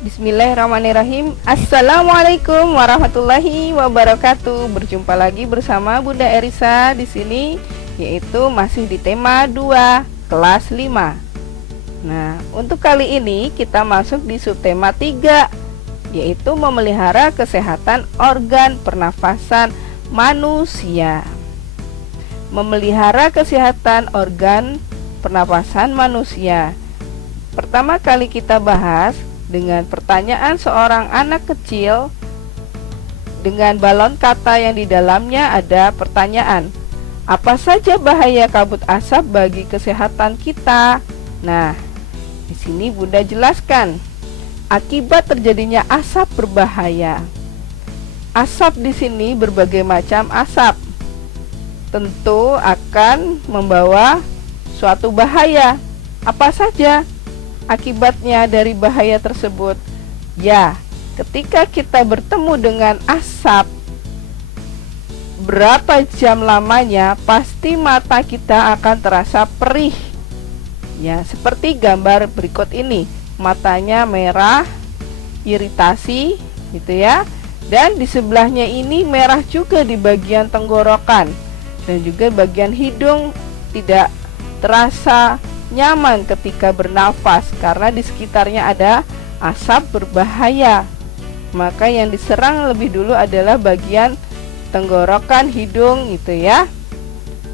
Bismillahirrahmanirrahim. Assalamualaikum warahmatullahi wabarakatuh. Berjumpa lagi bersama Bunda Erisa di sini, yaitu masih di tema 2 kelas 5. Nah, untuk kali ini kita masuk di subtema 3, yaitu memelihara kesehatan organ pernafasan manusia. Memelihara kesehatan organ pernapasan manusia. Pertama kali kita bahas dengan pertanyaan seorang anak kecil dengan balon kata yang di dalamnya ada pertanyaan, apa saja bahaya kabut asap bagi kesehatan kita? Nah, di sini Bunda jelaskan akibat terjadinya asap berbahaya. Asap di sini berbagai macam asap, tentu akan membawa suatu bahaya. Apa saja akibatnya dari bahaya tersebut? Ya, ketika kita bertemu dengan asap berapa jam lamanya, pasti mata kita akan terasa perih. Ya, seperti gambar berikut ini. Matanya merah, iritasi gitu ya. Dan di sebelahnya ini merah juga di bagian tenggorokan dan juga bagian hidung, tidak terasa nyaman ketika bernafas karena di sekitarnya ada asap berbahaya. Maka yang diserang lebih dulu adalah bagian tenggorokan, hidung gitu ya,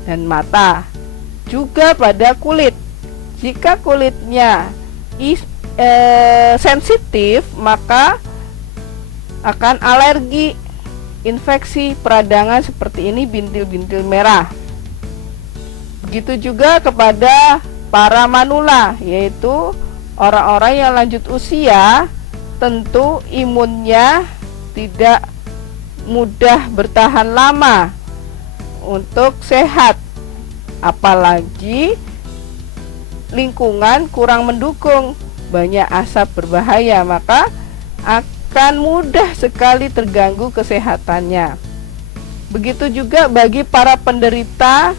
dan mata. Juga pada kulit. Jika kulitnya sensitif, maka akan alergi, infeksi peradangan seperti ini, bintil-bintil merah. Begitu juga kepada para manula, yaitu orang-orang yang lanjut usia, tentu imunnya tidak mudah bertahan lama untuk sehat, apalagi lingkungan kurang mendukung, banyak asap berbahaya, maka akan mudah sekali terganggu kesehatannya. Begitu juga bagi para penderita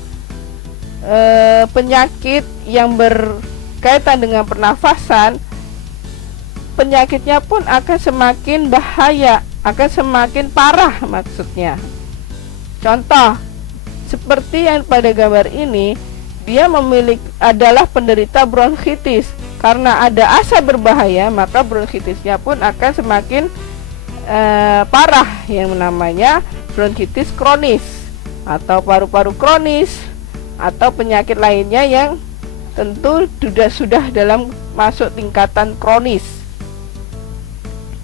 penyakit yang berkaitan dengan pernafasan, penyakitnya pun akan semakin bahaya, akan semakin parah maksudnya. Contoh seperti yang pada gambar ini, dia adalah penderita bronkitis. Karena ada asap berbahaya, maka bronkitisnya pun akan semakin parah, yang namanya bronkitis kronis atau paru-paru kronis, atau penyakit lainnya yang tentu sudah dalam masuk tingkatan kronis.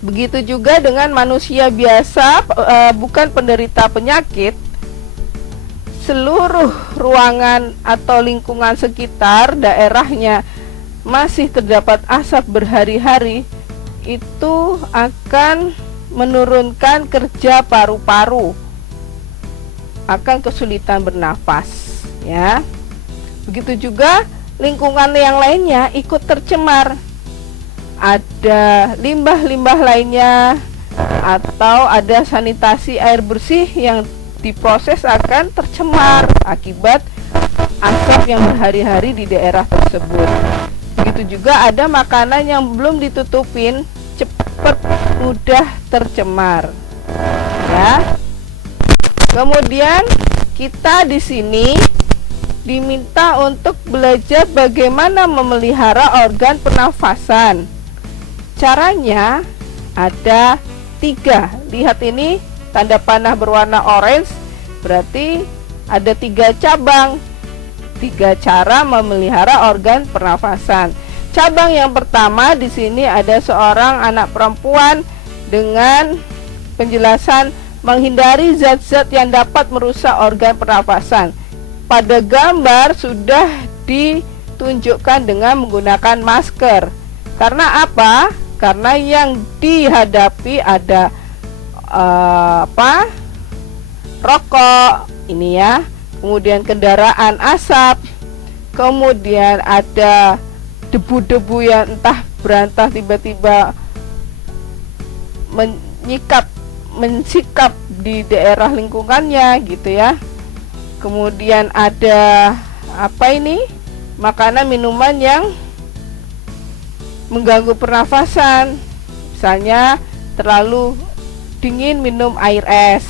Begitu juga dengan manusia biasa, bukan penderita penyakit, seluruh ruangan atau lingkungan sekitar daerahnya masih terdapat asap berhari-hari, itu akan menurunkan kerja paru-paru, akan kesulitan bernafas ya. Begitu juga lingkungan yang lainnya ikut tercemar, ada limbah-limbah lainnya atau ada sanitasi air bersih yang diproses akan tercemar akibat asap yang berhari-hari di daerah tersebut. Begitu juga ada makanan yang belum ditutupin, cepat mudah tercemar ya. Kemudian kita di sini diminta untuk belajar bagaimana memelihara organ pernafasan. Caranya ada 3. Lihat ini, tanda panah berwarna orange, berarti ada 3 cabang, 3 cara memelihara organ pernafasan. Cabang yang pertama di sini ada seorang anak perempuan dengan penjelasan menghindari zat-zat yang dapat merusak organ pernafasan. Pada gambar sudah ditunjukkan dengan menggunakan masker. Karena apa? Karena yang dihadapi ada rokok ini ya, kemudian kendaraan asap, kemudian ada debu-debu yang entah berantah tiba-tiba mensikap di daerah lingkungannya gitu ya. Kemudian ada makanan minuman yang mengganggu pernafasan, misalnya terlalu dingin minum air es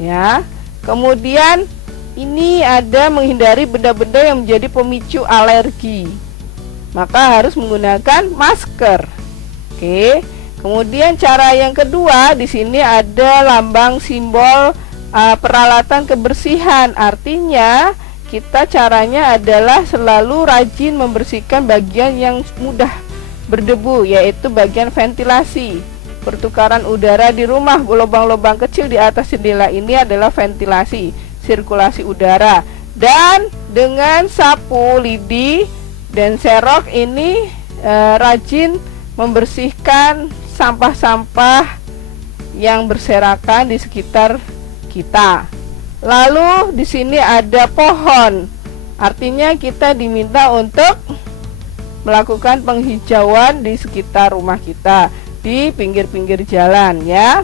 ya. Kemudian ini ada menghindari benda-benda yang menjadi pemicu alergi, maka harus menggunakan masker. Oke. Kemudian cara yang kedua, di sini ada lambang simbol peralatan kebersihan. Artinya kita caranya adalah selalu rajin membersihkan bagian yang mudah berdebu, yaitu bagian ventilasi. Pertukaran udara di rumah, lubang-lubang kecil di atas jendela ini adalah ventilasi, sirkulasi udara. Dan dengan sapu lidi dan serok ini rajin membersihkan sampah-sampah yang berserakan di sekitar kita. Lalu di sini ada pohon. Artinya kita diminta untuk melakukan penghijauan di sekitar rumah kita, di pinggir-pinggir jalan ya.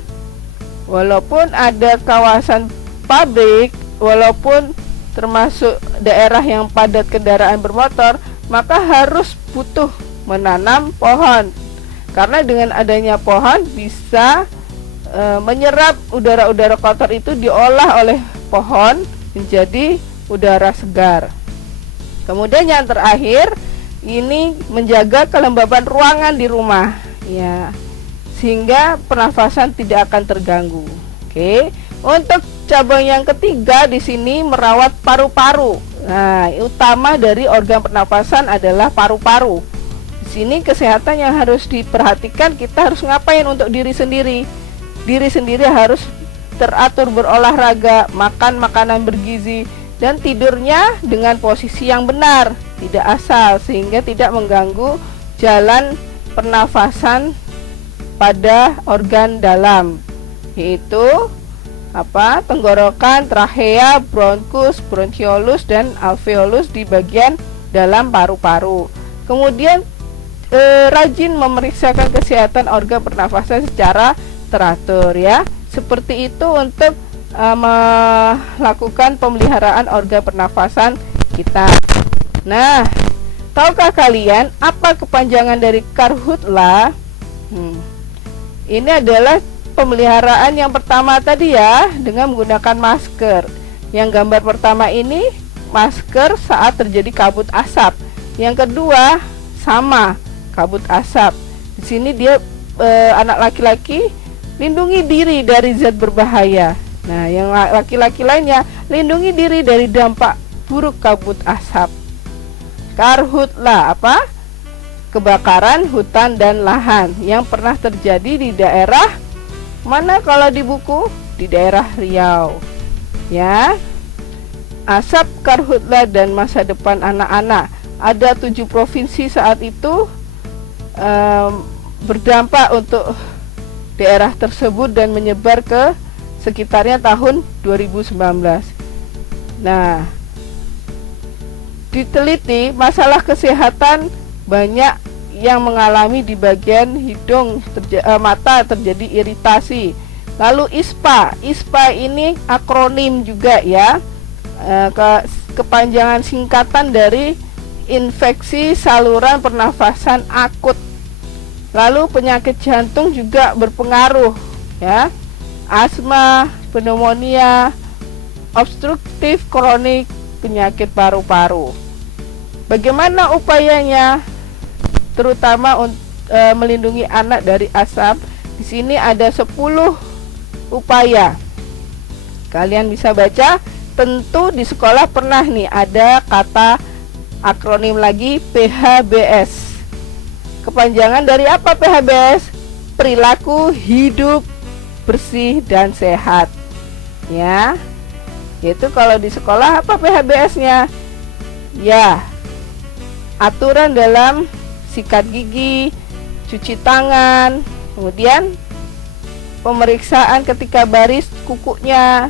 Walaupun ada kawasan pabrik, walaupun termasuk daerah yang padat kendaraan bermotor, maka harus butuh menanam pohon. Karena dengan adanya pohon bisa menyerap udara-udara kotor itu, diolah oleh pohon menjadi udara segar. Kemudian yang terakhir, ini menjaga kelembaban ruangan di rumah ya, sehingga pernafasan tidak akan terganggu. Oke. Untuk cabang yang ketiga di sini merawat paru-paru. Nah, utama dari organ pernafasan adalah paru-paru. Di sini kesehatan yang harus diperhatikan, kita harus ngapain untuk diri sendiri? Diri sendiri harus teratur berolahraga, makan makanan bergizi, dan tidurnya dengan posisi yang benar, tidak asal, sehingga tidak mengganggu jalan pernafasan pada organ dalam, yaitu tenggorokan, trachea, bronkus, bronchiolus, dan alveolus di bagian dalam paru-paru. Kemudian rajin memeriksakan kesehatan organ pernafasan secara teratur ya. Seperti itu untuk melakukan pemeliharaan organ pernafasan kita. Nah, tahukah kalian apa kepanjangan dari karhutla? Ini adalah pemeliharaan yang pertama tadi ya, dengan menggunakan masker. Yang gambar pertama ini masker saat terjadi kabut asap. Yang kedua sama, kabut asap. Di sini dia anak laki-laki lindungi diri dari zat berbahaya. Nah, yang laki-laki lainnya lindungi diri dari dampak buruk kabut asap. Karhutla apa? Kebakaran hutan dan lahan yang pernah terjadi di daerah mana kalau di buku? Di daerah Riau. Ya. Asap karhutla dan masa depan anak-anak. Ada 7 provinsi saat itu berdampak untuk daerah tersebut dan menyebar ke sekitarnya tahun 2019. Nah, diteliti masalah kesehatan banyak yang mengalami di bagian hidung, mata terjadi iritasi. Lalu ISPA, ISPA ini akronim juga ya, kepanjangan singkatan dari infeksi saluran pernafasan akut. Lalu penyakit jantung juga berpengaruh ya, asma, pneumonia, obstruktif kronik, penyakit paru-paru. Bagaimana upayanya, terutama untuk melindungi anak dari asap? Di sini ada 10 upaya. Kalian bisa baca. Tentu di sekolah pernah nih ada kata akronim lagi, PHBS. Kepanjangan dari apa PHBS? Perilaku hidup bersih dan sehat. Ya. Yaitu kalau di sekolah apa PHBS-nya? Ya. Aturan dalam sikat gigi, cuci tangan, kemudian pemeriksaan ketika baris kukunya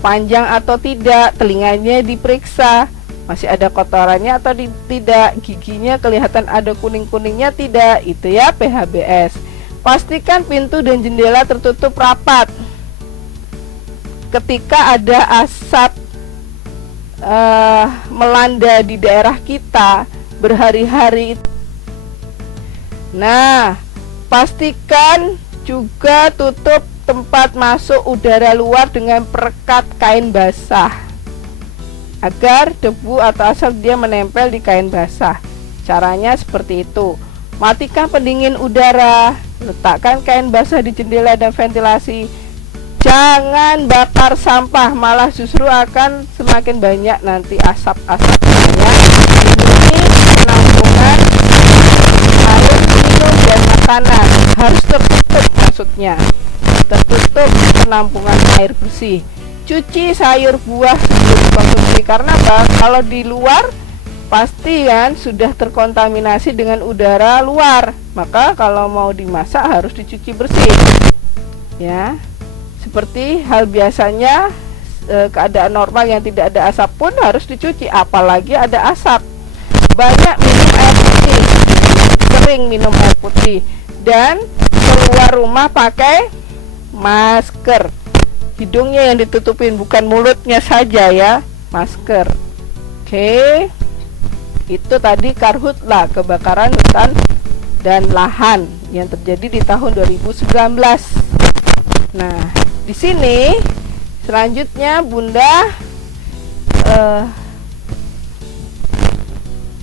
panjang atau tidak, telinganya diperiksa, masih ada kotorannya atau tidak, giginya kelihatan ada kuning-kuningnya tidak, itu ya PHBS. Pastikan pintu dan jendela tertutup rapat. Ketika ada asap melanda di daerah kita berhari-hari. Nah, Pastikan juga tutup tempat masuk udara luar dengan perekat kain basah agar debu atau asap dia menempel di kain basah. Caranya seperti itu. Matikan pendingin udara, letakkan kain basah di jendela dan ventilasi. Jangan bakar sampah, malah justru akan semakin banyak nanti asap-asapnya. Ini penampungan air minum dan makanan harus tertutup, maksudnya tertutup penampungan air bersih. Cuci sayur buah sebelum dikonsumsi, karena kalau di luar pasti kan sudah terkontaminasi dengan udara luar, maka kalau mau dimasak harus dicuci bersih ya. Seperti hal biasanya keadaan normal yang tidak ada asap pun harus dicuci, apalagi ada asap. Banyak minum air putih, sering minum air putih, dan keluar rumah pakai masker. Hidungnya yang ditutupin, bukan mulutnya saja ya, masker. Oke, itu tadi karhutla, kebakaran hutan dan lahan yang terjadi di tahun 2019. Nah, di sini selanjutnya Bunda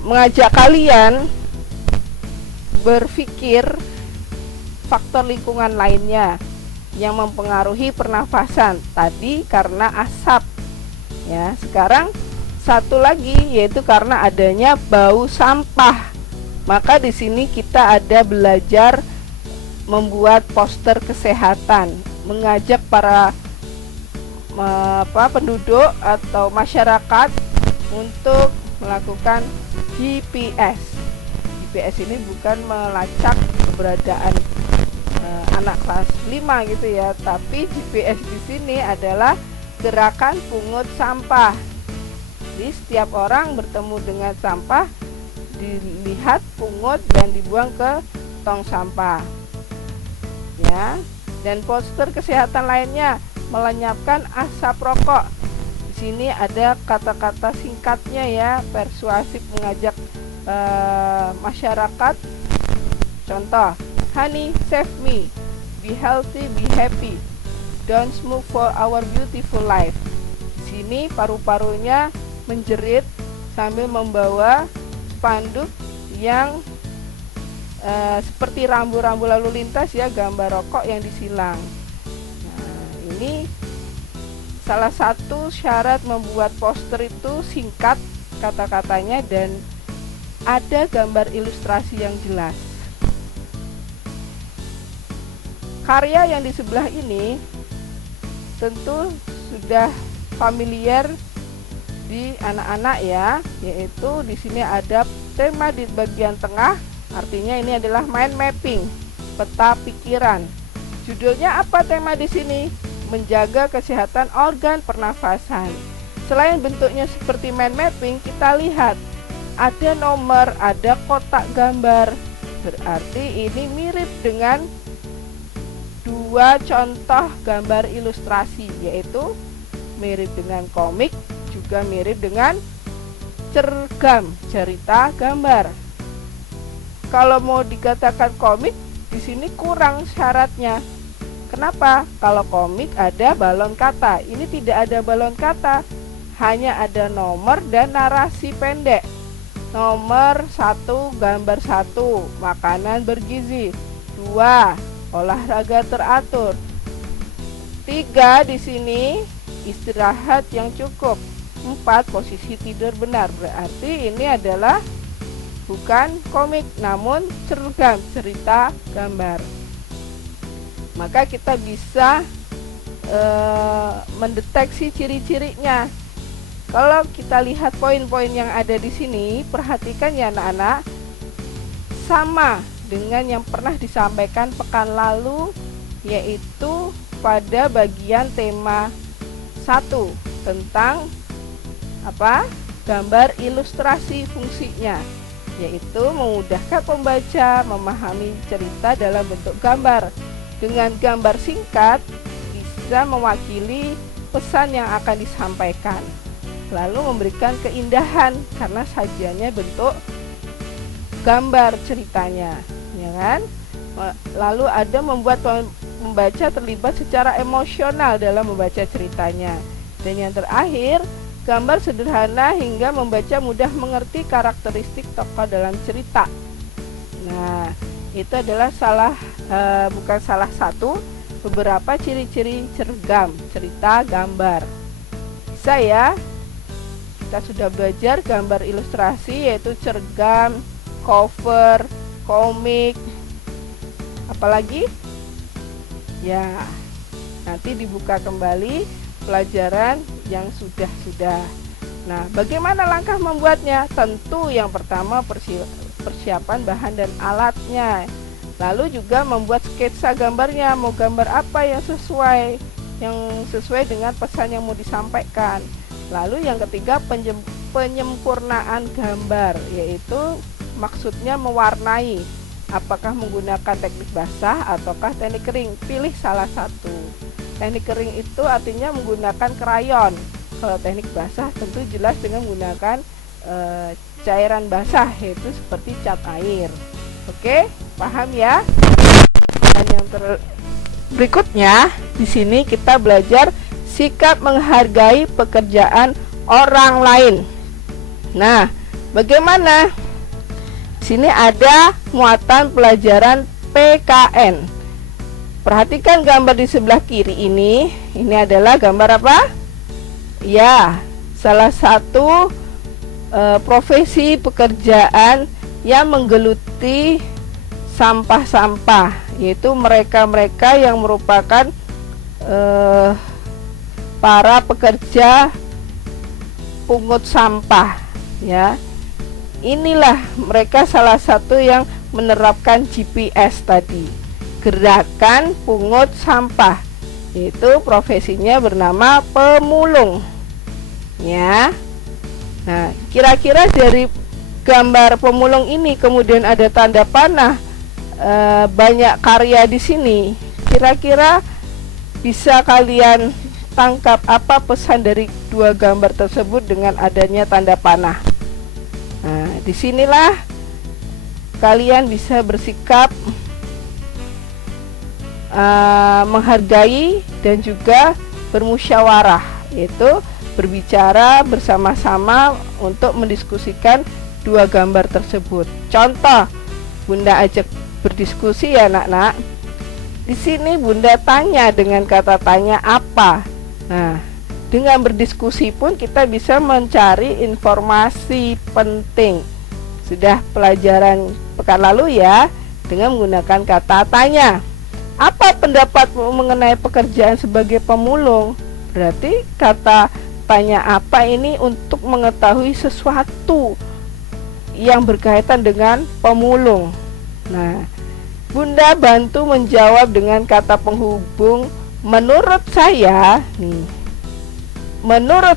mengajak kalian berpikir faktor lingkungan lainnya yang mempengaruhi pernafasan tadi karena asap ya. Sekarang satu lagi yaitu karena adanya bau sampah. Maka di sini kita ada belajar membuat poster kesehatan, mengajak para penduduk atau masyarakat untuk melakukan GPS. GPS ini bukan melacak keberadaan anak kelas 5 gitu ya, tapi GPS di sini adalah gerakan pungut sampah. Jadi setiap orang bertemu dengan sampah dilihat, pungut dan dibuang ke tong sampah. Ya. Dan poster kesehatan lainnya melenyapkan asap rokok. Di sini ada kata-kata singkatnya ya, persuasif mengajak masyarakat. Contoh, honey, save me. Be healthy, be happy. Don't smoke for our beautiful life. Di sini paru-parunya menjerit sambil membawa spanduk yang seperti rambu-rambu lalu lintas ya, gambar rokok yang disilang. Nah, ini salah satu syarat membuat poster itu singkat kata-katanya dan ada gambar ilustrasi yang jelas. Karya yang di sebelah ini tentu sudah familiar di anak-anak ya, yaitu di sini ada tema di bagian tengah, artinya ini adalah mind mapping, peta pikiran. Judulnya apa tema di sini? Menjaga kesehatan organ pernafasan. Selain bentuknya seperti mind mapping, kita lihat ada nomor, ada kotak gambar. Berarti ini mirip dengan dua contoh gambar ilustrasi, yaitu mirip dengan komik, juga mirip dengan cergam, cerita gambar. Kalau mau dikatakan komik, di sini kurang syaratnya. Kenapa? Kalau komik ada balon kata, ini tidak ada balon kata, hanya ada nomor dan narasi pendek. Nomor 1, gambar 1, makanan bergizi. 2, olahraga teratur. 3, di sini istirahat yang cukup. 4, posisi tidur benar. Berarti ini adalah bukan komik, namun cergam, cerita gambar. Maka kita bisa mendeteksi ciri-cirinya. Kalau kita lihat poin-poin yang ada di sini, perhatikan ya anak-anak, sama dengan yang pernah disampaikan pekan lalu, yaitu pada bagian tema 1 tentang apa? Gambar ilustrasi fungsinya, yaitu memudahkan pembaca memahami cerita dalam bentuk gambar. Dengan gambar singkat bisa mewakili pesan yang akan disampaikan, lalu memberikan keindahan karena sajiannya bentuk gambar ceritanya, ya kan? Lalu ada membuat pembaca terlibat secara emosional dalam membaca ceritanya. Dan yang terakhir, gambar sederhana hingga membaca mudah mengerti karakteristik tokoh dalam cerita. Nah, itu adalah bukan salah satu, beberapa ciri-ciri cergam cerita gambar. Bisa ya? Kita sudah belajar gambar ilustrasi, yaitu cergam, cover, komik, apalagi? Ya, nanti dibuka kembali pelajaran yang sudah. Nah, bagaimana langkah membuatnya? Tentu yang pertama persiapan bahan dan alatnya. Lalu juga membuat sketsa gambarnya, mau gambar apa yang sesuai dengan pesan yang mau disampaikan. Lalu yang ketiga, penyempurnaan gambar, yaitu maksudnya mewarnai. Apakah menggunakan teknik basah ataukah teknik kering? Pilih salah satu. Teknik kering itu artinya menggunakan krayon. Kalau teknik basah tentu jelas dengan menggunakan cairan basah, yaitu seperti cat air. Oke, paham ya? Dan yang berikutnya, di sini kita belajar sikap menghargai pekerjaan orang lain. Nah, bagaimana? Di sini ada muatan pelajaran PKN. Perhatikan gambar di sebelah kiri ini. Ini adalah gambar apa? Ya, salah satu profesi pekerjaan yang menggeluti sampah-sampah, yaitu mereka-mereka yang merupakan para pekerja pungut sampah, ya. Inilah mereka salah satu yang menerapkan GPS tadi, gerakan pungut sampah, yaitu profesinya bernama pemulung, ya. Nah, kira-kira dari gambar pemulung ini kemudian ada tanda panah, banyak karya di sini. Kira-kira bisa kalian tangkap apa pesan dari dua gambar tersebut dengan adanya tanda panah? Nah, disinilah kalian bisa bersikap menghargai dan juga bermusyawarah, yaitu berbicara bersama-sama untuk mendiskusikan dua gambar tersebut. Contoh, Bunda ajak berdiskusi ya nak-nak. Di sini Bunda tanya dengan kata tanya apa. Nah, dengan berdiskusi pun kita bisa mencari informasi penting. Sudah pelajaran pekan lalu ya, dengan menggunakan kata tanya. Apa pendapatmu mengenai pekerjaan sebagai pemulung? Berarti kata tanya apa ini untuk mengetahui sesuatu yang berkaitan dengan pemulung. Nah, Bunda bantu menjawab dengan kata penghubung. Menurut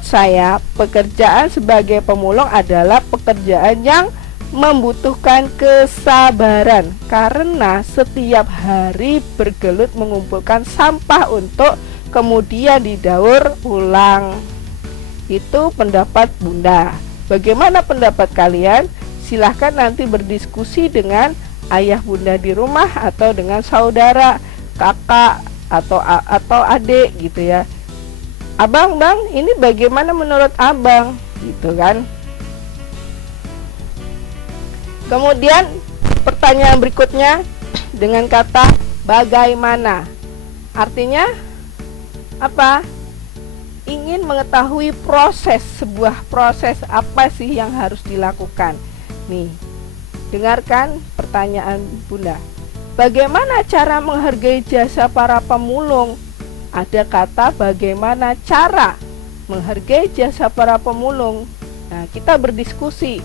saya pekerjaan sebagai pemulung adalah pekerjaan yang membutuhkan kesabaran, karena setiap hari bergelut mengumpulkan sampah untuk kemudian didaur ulang. Itu pendapat Bunda. Bagaimana pendapat kalian? Silahkan nanti berdiskusi dengan ayah Bunda di rumah atau dengan saudara, kakak atau adik gitu ya. Abang, bang, ini bagaimana menurut abang? Gitu kan. Kemudian pertanyaan berikutnya dengan kata bagaimana. Artinya apa? Ingin mengetahui sebuah proses apa sih yang harus dilakukan. Nih, dengarkan pertanyaan Bunda. Bagaimana cara menghargai jasa para pemulung? Ada kata bagaimana cara menghargai jasa para pemulung. Nah, kita berdiskusi,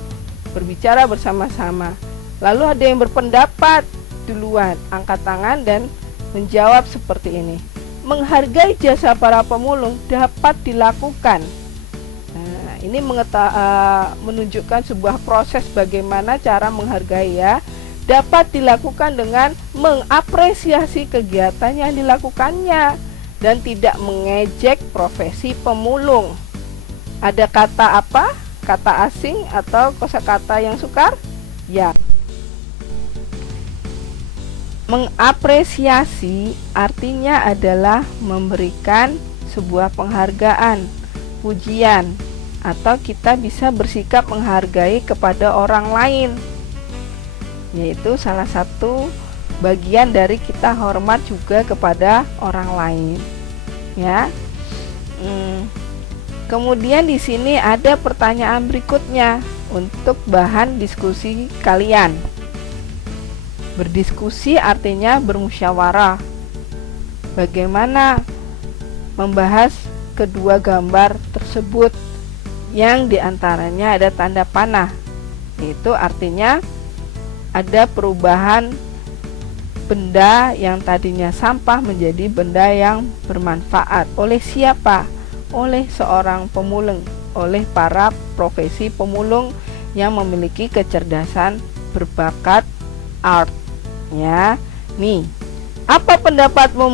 berbicara bersama-sama. Lalu ada yang berpendapat duluan, angkat tangan dan menjawab seperti ini. Menghargai jasa para pemulung dapat dilakukan. Nah, ini menunjukkan sebuah proses bagaimana cara menghargai ya. Dapat dilakukan dengan mengapresiasi kegiatan yang dilakukannya dan tidak mengejek profesi pemulung. Ada kata apa? Kata asing atau kosakata yang sukar? Ya. Mengapresiasi artinya adalah memberikan sebuah penghargaan, pujian, atau kita bisa bersikap menghargai kepada orang lain, yaitu salah satu bagian dari kita hormat juga kepada orang lain, ya. Kemudian di sini ada pertanyaan berikutnya untuk bahan diskusi kalian. Berdiskusi artinya bermusyawarah. Bagaimana membahas kedua gambar tersebut yang diantaranya ada tanda panah. Itu artinya ada perubahan benda yang tadinya sampah menjadi benda yang bermanfaat. Oleh siapa? Oleh seorang pemulung, oleh para profesi pemulung yang memiliki kecerdasan berbakat art. Ya, nih, apa pendapatmu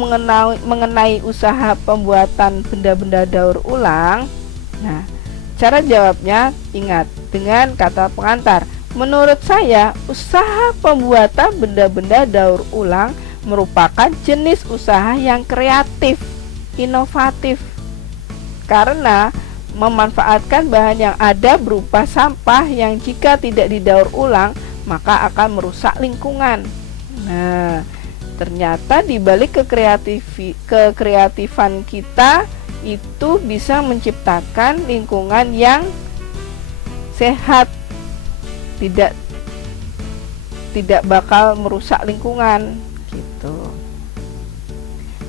mengenai usaha pembuatan benda-benda daur ulang? Nah, cara jawabnya ingat dengan kata pengantar. Menurut saya, usaha pembuatan benda-benda daur ulang merupakan jenis usaha yang kreatif, inovatif, karena memanfaatkan bahan yang ada berupa sampah yang jika tidak didaur ulang maka akan merusak lingkungan. Nah, ternyata di balik kekreatifan kita itu bisa menciptakan lingkungan yang sehat, tidak bakal merusak lingkungan gitu.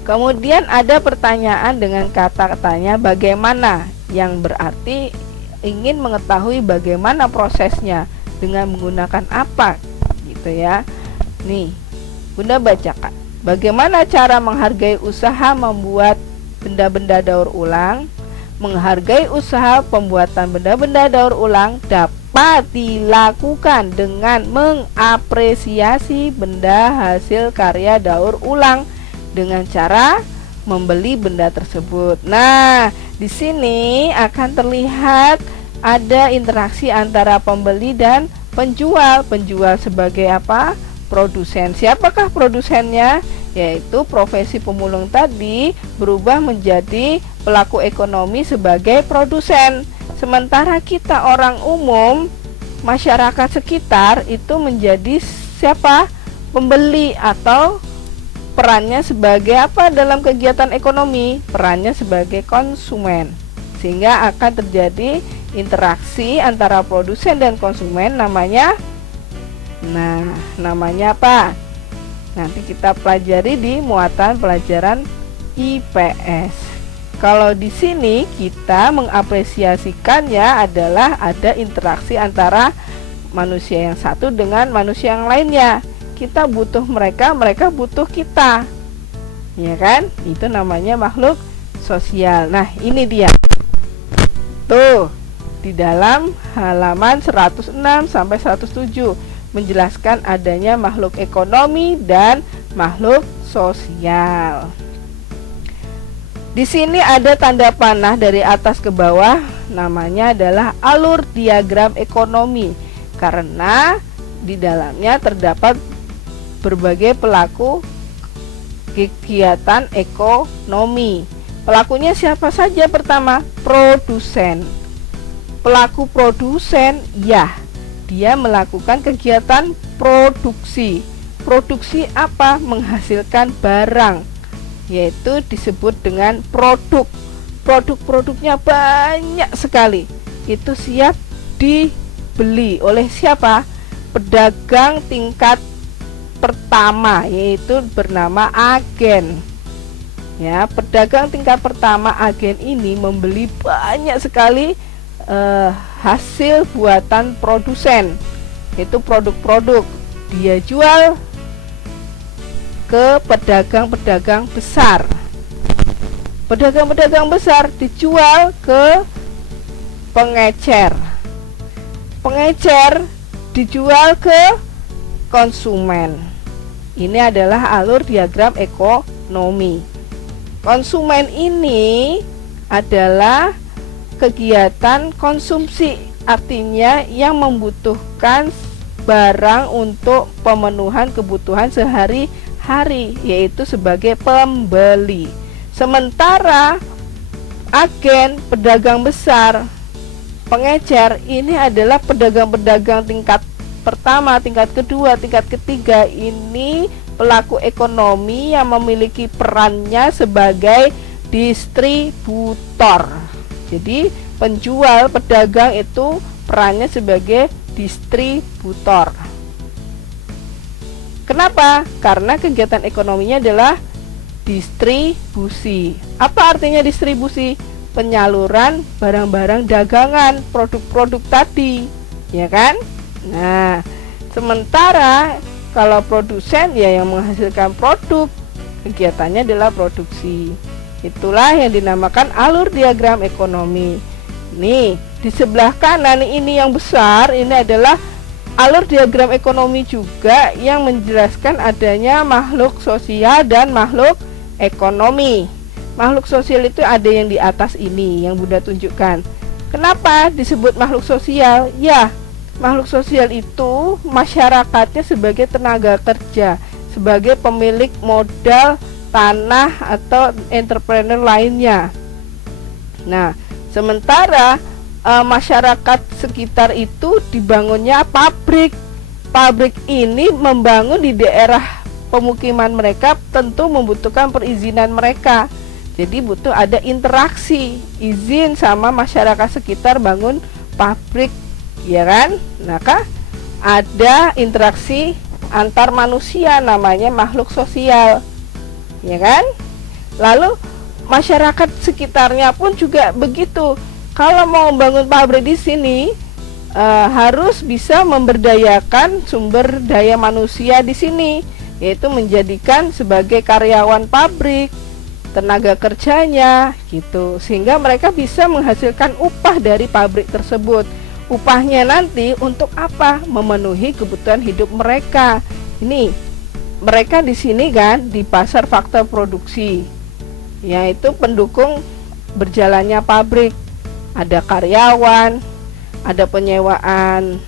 Kemudian ada pertanyaan dengan kata-katanya bagaimana, yang berarti ingin mengetahui bagaimana prosesnya, dengan menggunakan apa gitu ya. Nih, Bunda bacakan. Bagaimana cara menghargai usaha membuat benda-benda daur ulang? Menghargai usaha pembuatan benda-benda daur ulang dapat dilakukan dengan mengapresiasi benda hasil karya daur ulang dengan cara membeli benda tersebut. Nah, di sini akan terlihat ada interaksi antara pembeli dan penjual. Penjual sebagai apa? Produsen. Siapakah produsennya? Yaitu profesi pemulung tadi berubah menjadi pelaku ekonomi sebagai produsen. Sementara kita orang umum, masyarakat sekitar itu menjadi siapa? Pembeli, atau perannya sebagai apa dalam kegiatan ekonomi? Perannya sebagai konsumen. Sehingga akan terjadi interaksi antara produsen dan konsumen, namanya apa? Nanti kita pelajari di muatan pelajaran IPS. Kalau di sini kita mengapresiasikannya adalah ada interaksi antara manusia yang satu dengan manusia yang lainnya. Kita butuh mereka, mereka butuh kita. Ya kan? Itu namanya makhluk sosial. Nah, ini dia. Tuh, di dalam halaman 106 sampai 107 menjelaskan adanya makhluk ekonomi dan makhluk sosial. Di sini ada tanda panah dari atas ke bawah, namanya adalah alur diagram ekonomi, karena di dalamnya terdapat berbagai pelaku kegiatan ekonomi. Pelakunya siapa saja? Pertama, produsen. Pelaku produsen, ya, dia melakukan kegiatan produksi. Produksi apa? Menghasilkan barang, yaitu disebut dengan produk. Produk-produknya banyak sekali. Itu siap dibeli oleh siapa? Pedagang tingkat pertama, yaitu bernama agen. Ya, pedagang tingkat pertama agen ini membeli banyak sekali hasil buatan produsen, itu produk-produk, dia jual ke pedagang-pedagang besar. Pedagang-pedagang besar dijual ke pengecer. Pengecer dijual ke konsumen. Ini adalah alur diagram ekonomi. Konsumen ini adalah kegiatan konsumsi, artinya yang membutuhkan barang untuk pemenuhan kebutuhan sehari-hari. hari, yaitu sebagai pembeli. Sementara agen, pedagang besar, pengecer ini adalah pedagang-pedagang tingkat pertama, tingkat kedua, tingkat ketiga. Ini pelaku ekonomi yang memiliki perannya sebagai distributor. Jadi penjual, pedagang itu perannya sebagai distributor. Kenapa? Karena kegiatan ekonominya adalah distribusi. Apa artinya distribusi? Penyaluran barang-barang dagangan, produk-produk tadi, ya kan? Nah, sementara kalau produsen ya yang menghasilkan produk, kegiatannya adalah produksi. Itulah yang dinamakan alur diagram ekonomi. Nih, di sebelah kanan ini yang besar, ini adalah alur diagram ekonomi juga yang menjelaskan adanya makhluk sosial dan makhluk ekonomi. Makhluk sosial itu ada yang di atas ini yang Bunda tunjukkan. Kenapa disebut makhluk sosial? Ya, makhluk sosial itu masyarakatnya sebagai tenaga kerja, sebagai pemilik modal tanah atau entrepreneur lainnya. Nah, sementara masyarakat sekitar itu dibangunnya pabrik. Pabrik ini membangun di daerah pemukiman mereka, tentu membutuhkan perizinan mereka. Jadi butuh ada interaksi, izin sama masyarakat sekitar bangun pabrik, ya kan? Maka ada interaksi antar manusia, namanya makhluk sosial, ya kan? Lalu masyarakat sekitarnya pun juga begitu. Kalau mau membangun pabrik di sini harus bisa memberdayakan sumber daya manusia di sini, yaitu menjadikan sebagai karyawan pabrik, tenaga kerjanya gitu, sehingga mereka bisa menghasilkan upah dari pabrik tersebut. Upahnya nanti untuk apa? Memenuhi kebutuhan hidup mereka. Ini mereka di sini kan di pasar faktor produksi, yaitu pendukung berjalannya pabrik. Ada karyawan, ada penyewaan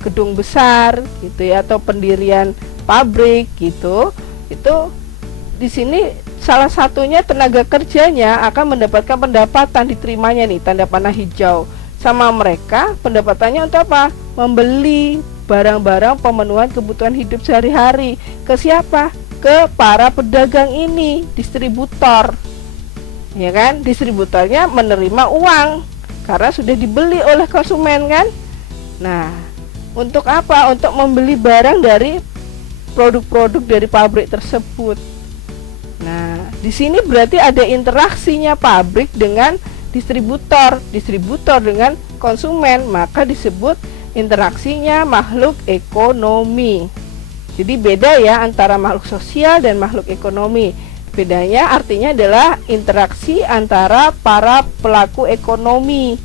gedung besar gitu ya, atau pendirian pabrik gitu. Itu di sini salah satunya tenaga kerjanya akan mendapatkan pendapatan, diterimanya nih tanda panah hijau. Sama mereka pendapatannya untuk apa? Membeli barang-barang pemenuhan kebutuhan hidup sehari-hari. Ke siapa? Ke para pedagang ini, distributor. Ya kan? Distributornya menerima uang karena sudah dibeli oleh konsumen kan? Nah, untuk apa? Untuk membeli barang dari produk-produk dari pabrik tersebut. Nah, di sini berarti ada interaksinya pabrik dengan distributor, distributor dengan konsumen, maka disebut interaksinya makhluk ekonomi. Jadi beda ya antara makhluk sosial dan makhluk ekonomi. Bedanya artinya adalah interaksi antara para pelaku ekonomi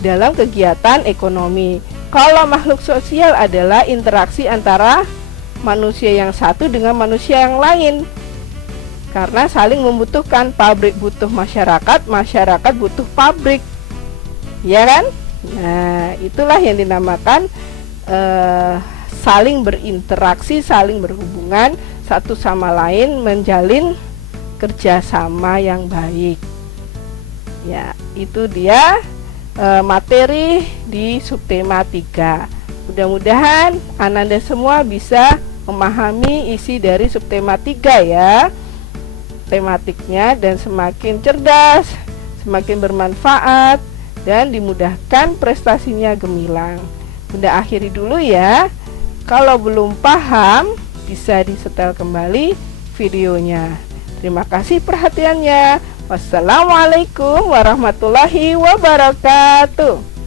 dalam kegiatan ekonomi. Kalau makhluk sosial adalah interaksi antara manusia yang satu dengan manusia yang lain, karena saling membutuhkan. Pabrik butuh masyarakat, masyarakat butuh pabrik, ya kan? Nah, itulah yang dinamakan saling berinteraksi, saling berhubungan satu sama lain, menjalin kerjasama yang baik. Ya, itu dia materi di subtema 3. Mudah-mudahan Ananda semua bisa memahami isi dari subtema 3 ya, tematiknya, dan semakin cerdas, semakin bermanfaat, dan dimudahkan prestasinya gemilang. Bunda akhiri dulu ya. Kalau belum paham, bisa disetel kembali videonya. Terima kasih perhatiannya. Wassalamualaikum warahmatullahi wabarakatuh.